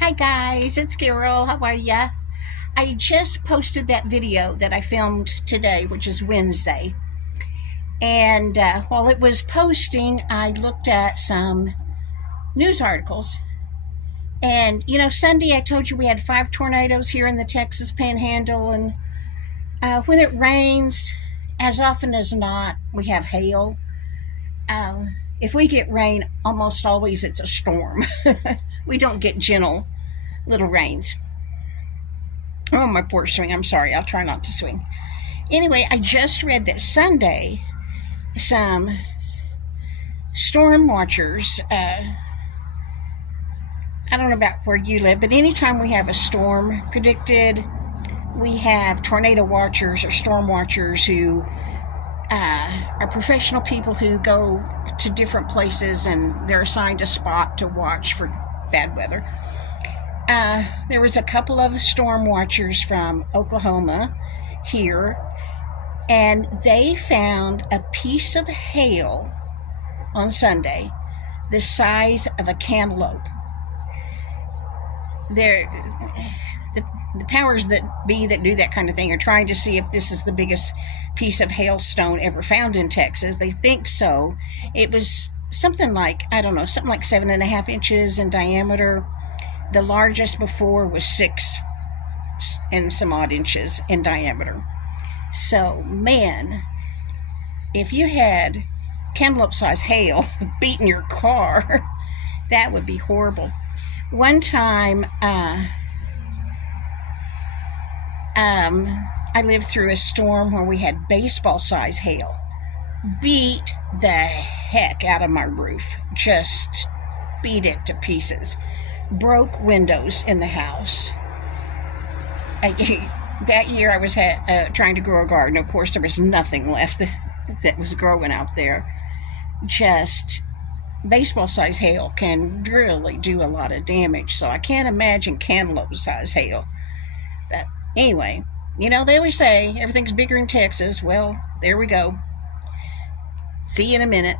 Hi guys, it's Carol. How are ya? I just posted that video that I filmed today, which is Wednesday. And while it was posting, I looked at some news articles. And, Sunday I told you we had 5 tornadoes here in the Texas Panhandle. And when it rains, as often as not, we have hail. If we get rain, almost always it's a storm. We don't get gentle little rains. Oh, my poor swing. I'm sorry. I'll try not to swing. Anyway, I just read that Sunday, some storm watchers, I don't know about where you live, but anytime we have a storm predicted, we have tornado watchers or storm watchers who are professional people who go to different places and they're assigned a spot to watch for bad weather. There was a couple of storm watchers from Oklahoma here, and they found a piece of hail on Sunday the size of a cantaloupe. The powers that be that do that kind of thing are trying to see if this is the biggest piece of hailstone ever found in Texas. They think so. It was something like 7.5 inches in diameter. The largest before was 6 and some odd inches in diameter. So, man, if you had cantaloupe-sized hail beating your car, that would be horrible. One time, I lived through a storm where we had baseball-sized hail. Beat the heck out of my roof. Just beat it to pieces. Broke windows in the house. That year I was trying to grow a garden. Of course, there was nothing left that was growing out there. Just baseball-sized hail can really do a lot of damage. So I can't imagine cantaloupe-sized hail. But anyway, they always say everything's bigger in Texas. Well, there we go. See you in a minute.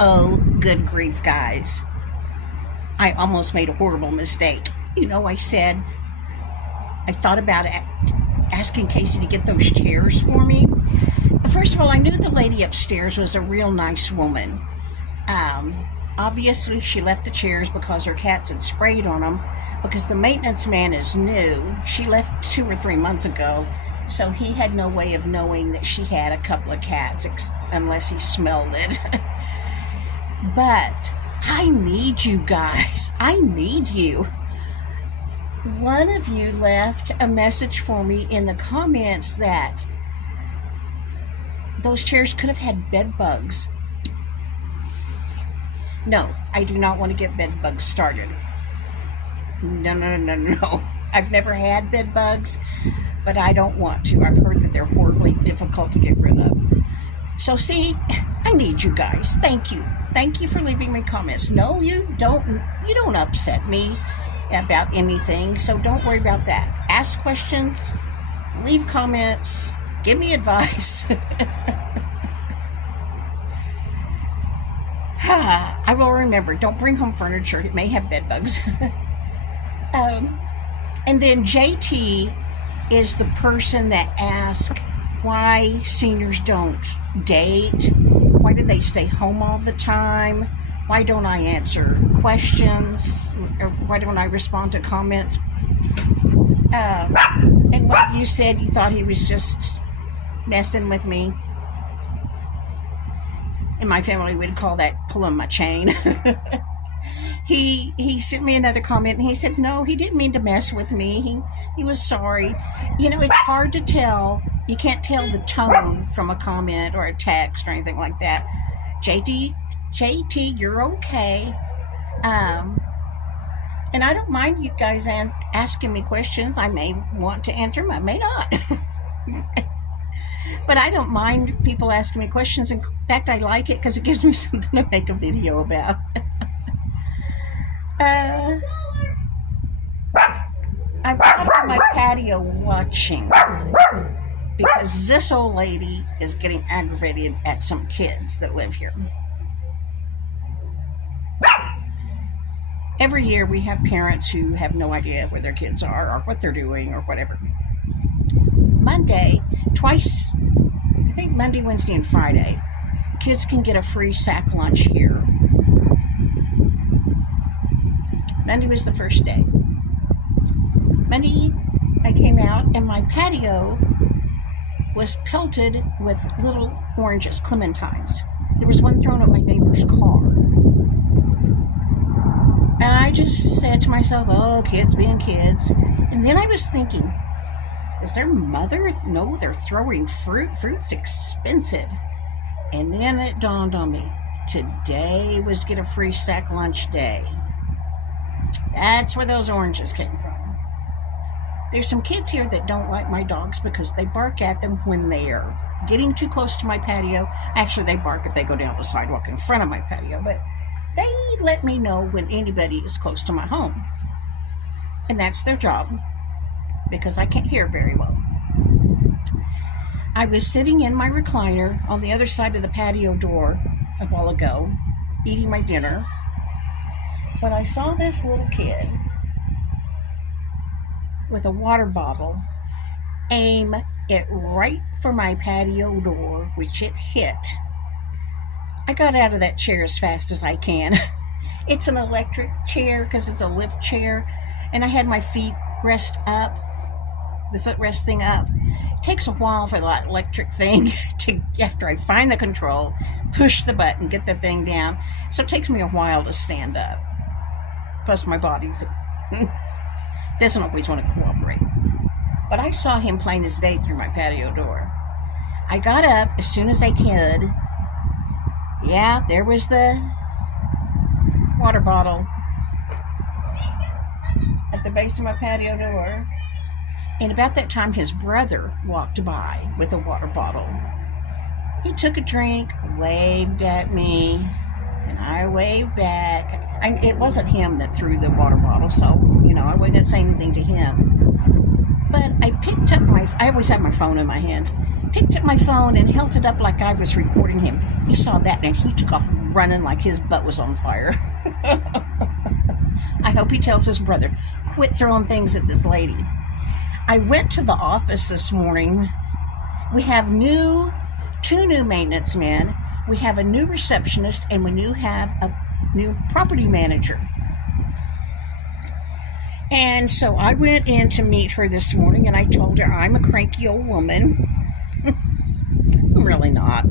Oh, good grief, guys. I almost made a horrible mistake. I thought about asking Casey to get those chairs for me. First of all, I knew the lady upstairs was a real nice woman. Obviously, she left the chairs because her cats had sprayed on them, because the maintenance man is new. She left 2 or 3 months ago, so he had no way of knowing that she had a couple of cats unless he smelled it. But I need you guys. I need you. One of you left a message for me in the comments that those chairs could have had bed bugs. No, I do not want to get bed bugs started. No. I've never had bed bugs, but I don't want to. I've heard that they're horribly difficult to get rid of. So see, I need you guys. Thank you. Thank you for leaving me comments. No, you don't upset me about anything, so don't worry about that. Ask questions, leave comments, give me advice. I will remember. Don't bring home furniture. It may have bed bugs. And then JT is the person that asks why seniors don't date. Why do they stay home all the time? Why don't I answer questions? Or why don't I respond to comments? And one of you said you thought he was just messing with me. In my family, we'd call that pulling my chain. He sent me another comment and he said, no, he didn't mean to mess with me. He was sorry. It's hard to tell. You can't tell the tone from a comment or a text or anything like that. JT, you're okay. And I don't mind you guys asking me questions. I may want to answer them. I may not. But I don't mind people asking me questions. In fact, I like it because it gives me something to make a video about. I'm out on my patio watching because this old lady is getting aggravated at some kids that live here. every year we have parents who have no idea where their kids are or what they're doing or whatever. Monday, twice, I think Monday, Wednesday, and Friday, kids can get a free sack lunch here. Monday was the first day. Monday, I came out and my patio was pelted with little oranges, clementines. There was one thrown at my neighbor's car. And I just said to myself, oh, kids being kids. And then I was thinking, is their mother? No, they're throwing fruit. Fruit's expensive. And then it dawned on me, today was get a free sack lunch day. That's where those oranges came from. There's some kids here that don't like my dogs because they bark at them when they are getting too close to my patio. Actually, they bark if they go down the sidewalk in front of my patio, but they let me know when anybody is close to my home. And that's their job, because I can't hear very well. I was sitting in my recliner on the other side of the patio door a while ago, eating my dinner, when I saw this little kid with a water bottle aim it right for my patio door, which it hit. I got out of that chair as fast as I can. It's an electric chair because it's a lift chair, and I had my feet rest up, the footrest thing up. It takes a while for that electric thing to, after I find the control, push the button, get the thing down. So it takes me a while to stand up. Plus my body's doesn't always want to cooperate. But I saw him plain as day through my patio door. I got up as soon as I could. Yeah, there was the water bottle at the base of my patio door. And about that time, his brother walked by with a water bottle. He took a drink, waved at me, and I waved back. It wasn't him that threw the water bottle, so, I wasn't going to say anything to him. But I picked up I always have my phone in my hand. Picked up my phone and held it up like I was recording him. He saw that and he took off running like his butt was on fire. I hope he tells his brother, quit throwing things at this lady. I went to the office this morning. We have two new maintenance men. We have a new receptionist, and we have a new property manager. And so I went in to meet her this morning, and I told her I'm a cranky old woman. I'm really not.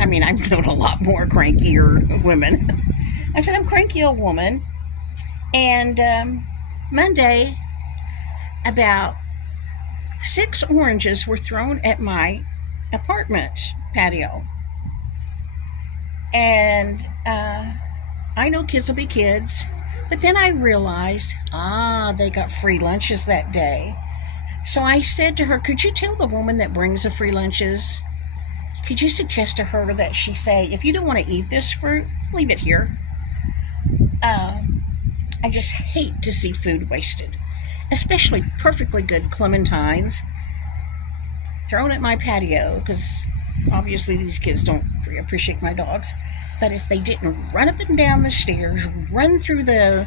I mean, I've known a lot more crankier women. I said, I'm a cranky old woman. And Monday, about 6 oranges were thrown at my apartment patio. And I know kids will be kids. But then I realized, they got free lunches that day. So I said to her, could you tell the woman that brings the free lunches, could you suggest to her that she say, if you don't want to eat this fruit, leave it here. I just hate to see food wasted, especially perfectly good clementines thrown at my patio, because obviously these kids don't appreciate my dogs. But if they didn't run up and down the stairs, run through the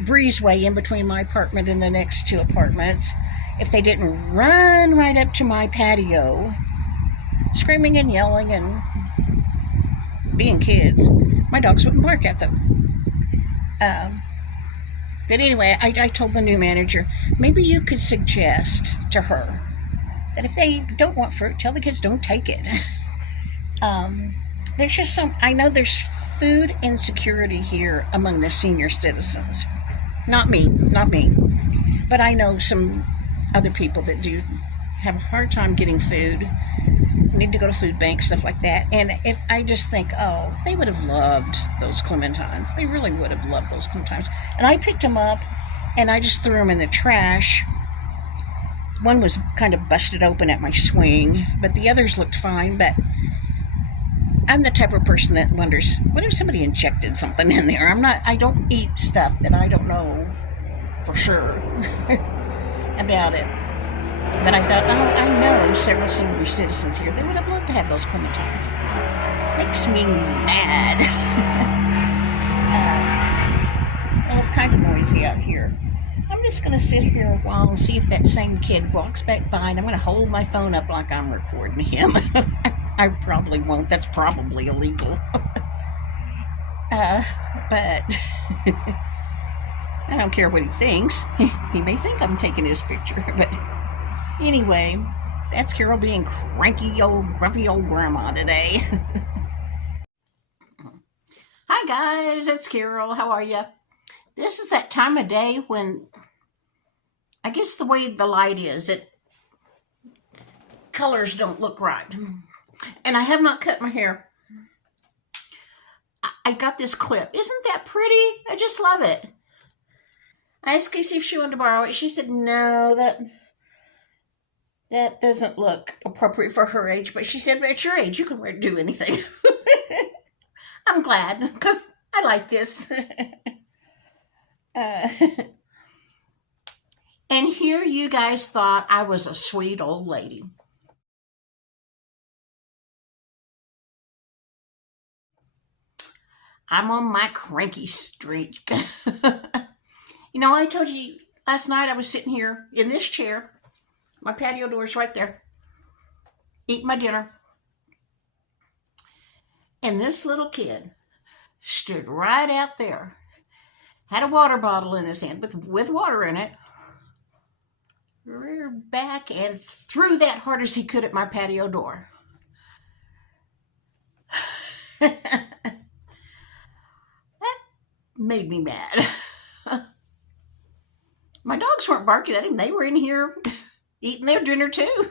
breezeway in between my apartment and the next 2 apartments, if they didn't run right up to my patio, screaming and yelling and being kids, my dogs wouldn't bark at them. But anyway, I told the new manager, maybe you could suggest to her that if they don't want fruit, tell the kids don't take it. There's just I know there's food insecurity here among the senior citizens. Not me. But I know some other people that do have a hard time getting food, need to go to food banks, stuff like that. And if I just think, they would have loved those clementines. They really would have loved those clementines. And I picked them up and I just threw them in the trash. One was kind of busted open at my swing, but the others looked fine. But I'm the type of person that wonders, what if somebody injected something in there? I don't eat stuff that I don't know for sure about it. But I thought, I know several senior citizens here. They would have loved to have those clementines. Makes me mad. Well, it's kind of noisy out here. I'm just going to sit here a while and see if that same kid walks back by, and I'm going to hold my phone up like I'm recording him. I probably won't. That's probably illegal. But I don't care what he thinks. He may think I'm taking his picture. But anyway, that's Carol being cranky old, grumpy old grandma today. Hi guys, it's Carol. How are you? This is that time of day when, I guess the way the light is, colors don't look right. And I have not cut my hair. I got this clip. Isn't that pretty? I just love it. I asked Casey if she wanted to borrow it. She said, no, that doesn't look appropriate for her age. But she said, at your age, you can do anything. I'm glad, because I like this. And here you guys thought I was a sweet old lady. I'm on my cranky streak. You know, I told you last night I was sitting here in this chair. My patio door's right there. Eating my dinner. And this little kid stood right out there. Had a water bottle in his hand with water in it. Reared back and threw that hard as he could at my patio door. That made me mad. My dogs weren't barking at him. They were in here eating their dinner too.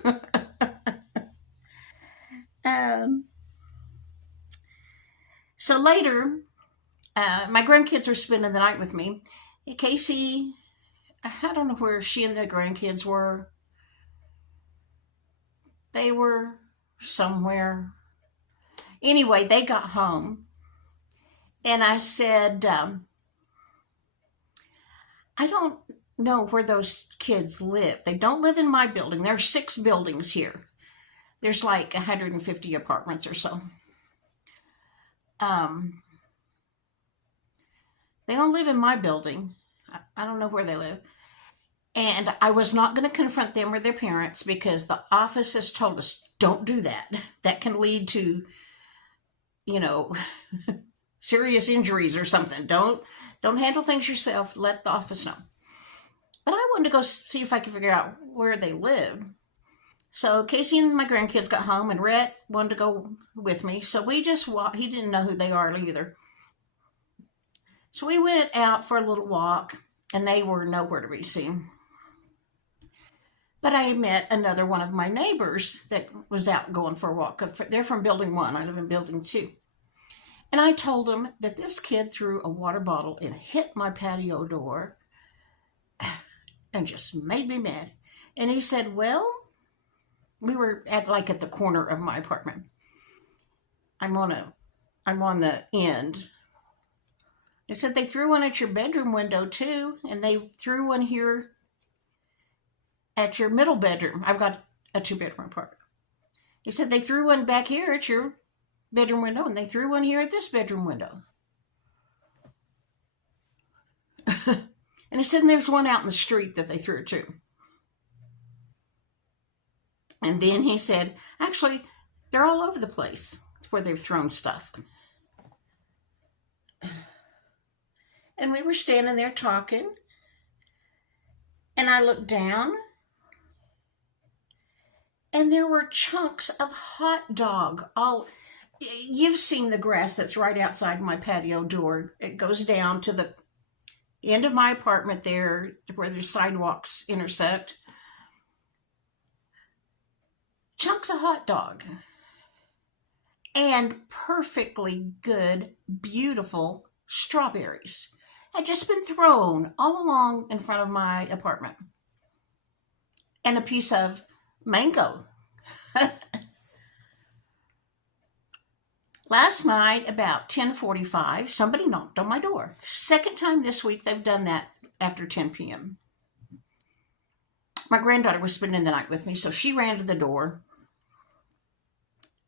So later, my grandkids are spending the night with me. Casey, I don't know where she and the grandkids were. They were somewhere. Anyway, they got home. And I said, I don't know where those kids live. They don't live in my building. There are 6 buildings here. There's like 150 apartments or so. They don't live in my building. I don't know where they live. And I was not going to confront them or their parents because the office has told us, don't do that. That can lead to, serious injuries or something. Don't handle things yourself. Let the office know. But I wanted to go see if I could figure out where they live. So Casey and my grandkids got home, and Rhett wanted to go with me. So we just walked. He didn't know who they are either. So we went out for a little walk, and they were nowhere to be seen. But I met another one of my neighbors that was out going for a walk. They're from building 1. I live in building 2. And I told him that this kid threw a water bottle and hit my patio door and just made me mad. And he said, well, we were at the corner of my apartment. I'm on the end. He said they threw one at your bedroom window too, and they threw one here at your middle bedroom. I've got a 2-bedroom apartment. He said they threw one back here at your bedroom window, and they threw one here at this bedroom window. And he said there's one out in the street that they threw too. And then he said, actually, they're all over the place where they've thrown stuff. And we were standing there talking, and I looked down, and there were chunks of hot dog all. You've seen the grass that's right outside my patio door. It goes down to the end of my apartment there where the sidewalks intersect. Chunks of hot dog. And perfectly good, beautiful strawberries had just been thrown all along in front of my apartment. And a piece of mango. Last night, about 10:45, somebody knocked on my door. Second time this week they've done that after 10 p.m. My granddaughter was spending the night with me, so she ran to the door.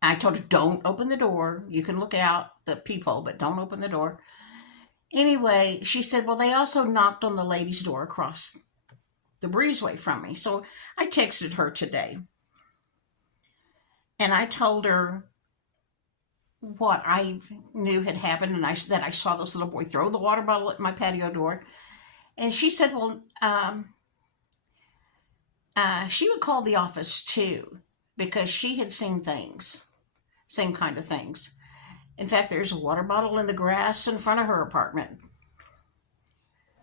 I told her, don't open the door. You can look out the peephole, but don't open the door. Anyway, she said, well, they also knocked on the lady's door across the breezeway from me. So I texted her today and I told her what I knew had happened, and that I saw this little boy throw the water bottle at my patio door. And she said, well, she would call the office too because she had seen things, same kind of things. In fact, there's a water bottle in the grass in front of her apartment.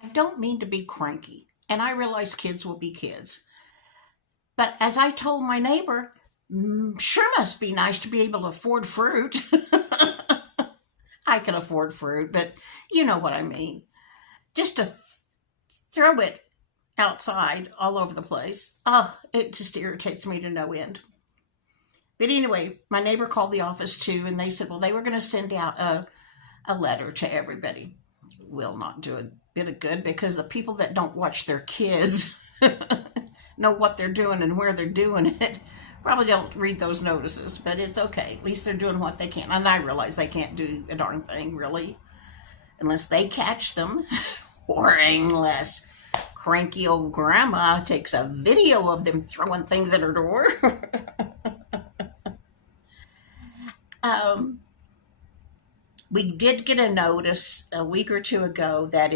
I don't mean to be cranky, and I realize kids will be kids. But as I told my neighbor, sure must be nice to be able to afford fruit. I can afford fruit, but you know what I mean. Just to throw it outside all over the place. Oh, it just irritates me to no end. But anyway, my neighbor called the office too, and they said, well, they were going to send out a letter to everybody. Will not do a bit of good because the people that don't watch their kids know what they're doing and where they're doing it probably don't read those notices, but it's okay. At least they're doing what they can. And I realize they can't do a darn thing, really, unless they catch them or unless cranky old grandma takes a video of them throwing things at her door. We did get a notice a week or two ago that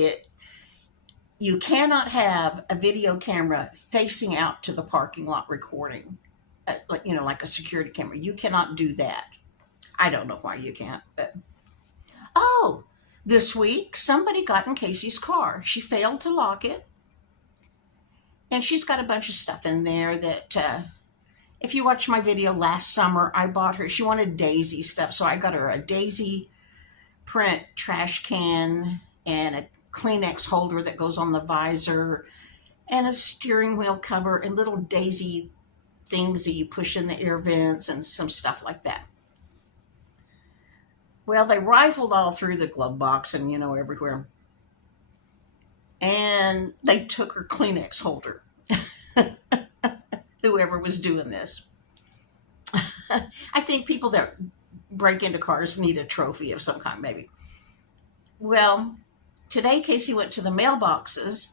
you cannot have a video camera facing out to the parking lot recording, like a security camera. You cannot do that. I don't know why you can't, but oh, this week somebody got in Casey's car. She failed to lock it, and she's got a bunch of stuff in there that if you watched my video last summer, I bought her, she wanted Daisy stuff, so I got her a Daisy print trash can and a Kleenex holder that goes on the visor and a steering wheel cover and little Daisy things that you push in the air vents and some stuff like that. Well, they rifled all through the glove box and, everywhere. And they took her Kleenex holder. Whoever was doing this. I think people that break into cars need a trophy of some kind, maybe. Well, today Casey went to the mailboxes,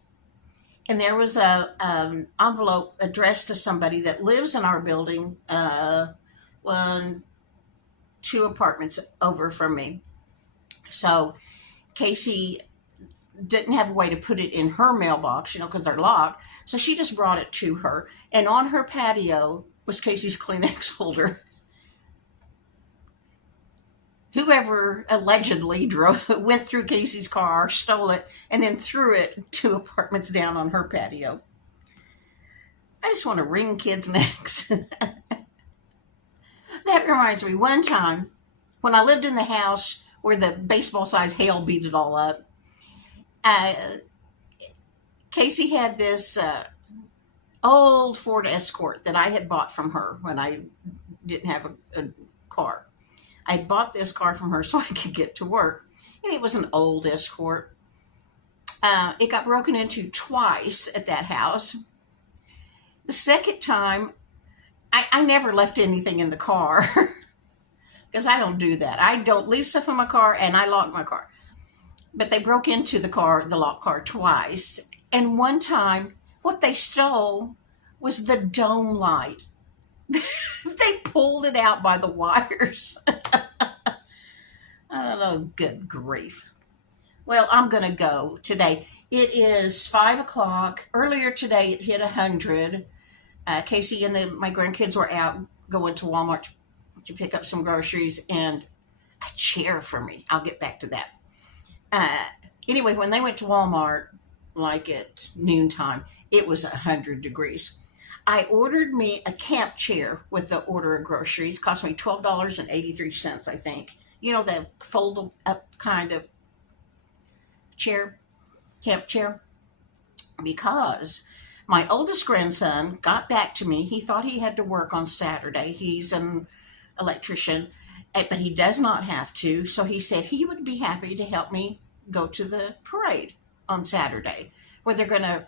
and there was a envelope addressed to somebody that lives in our building, 2 apartments over from me. So Casey didn't have a way to put it in her mailbox, because they're locked. So she just brought it to her. And on her patio was Casey's Kleenex holder. Whoever allegedly went through Casey's car, stole it, and then threw it 2 apartments down on her patio. I just want to wring kids' necks. That reminds me, one time, when I lived in the house where the baseball-sized hail beat it all up, Casey had this old Ford Escort that I had bought from her when I didn't have a car. I bought this car from her so I could get to work. And it was an old Escort. It got broken into twice at that house. The second time, I never left anything in the car because I don't do that. I don't leave stuff in my car, and I lock my car. But they broke into the locked car twice. And one time, what they stole was the dome light. They pulled it out by the wires. Oh, good grief. Well, I'm going to go today. It is 5 o'clock. Earlier today, it hit 100. Casey and my grandkids were out going to Walmart to pick up some groceries and a chair for me. I'll get back to that. Anyway, when they went to Walmart, like at noontime, it was 100 degrees. I ordered me a camp chair with the order of groceries. It cost me $12.83, I think. The fold up kind of chair, camp chair. Because my oldest grandson got back to me. He thought he had to work on Saturday. He's an electrician, but he does not have to. So he said he would be happy to help me go to the parade on Saturday, where they're gonna.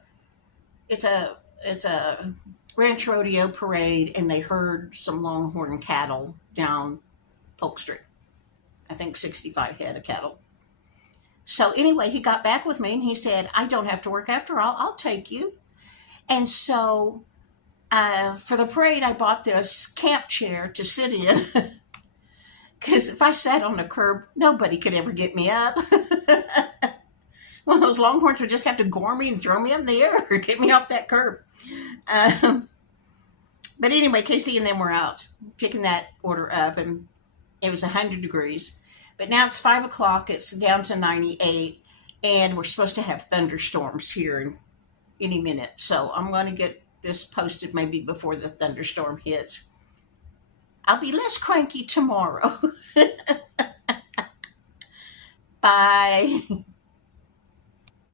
It's a ranch rodeo parade, and they herd some longhorn cattle down Polk Street. I think 65 head of cattle. So anyway, he got back with me and he said, I don't have to work after all. I'll take you. And so for the parade, I bought this camp chair to sit in because if I sat on the curb, nobody could ever get me up. Well, those longhorns would just have to gore me and throw me in the air or get me off that curb. Um, but anyway, Casey and them were out picking that order up, and it was 100 degrees. But now it's 5 o'clock, it's down to 98, and we're supposed to have thunderstorms here in any minute. So I'm going to get this posted maybe before the thunderstorm hits. I'll be less cranky tomorrow. Bye.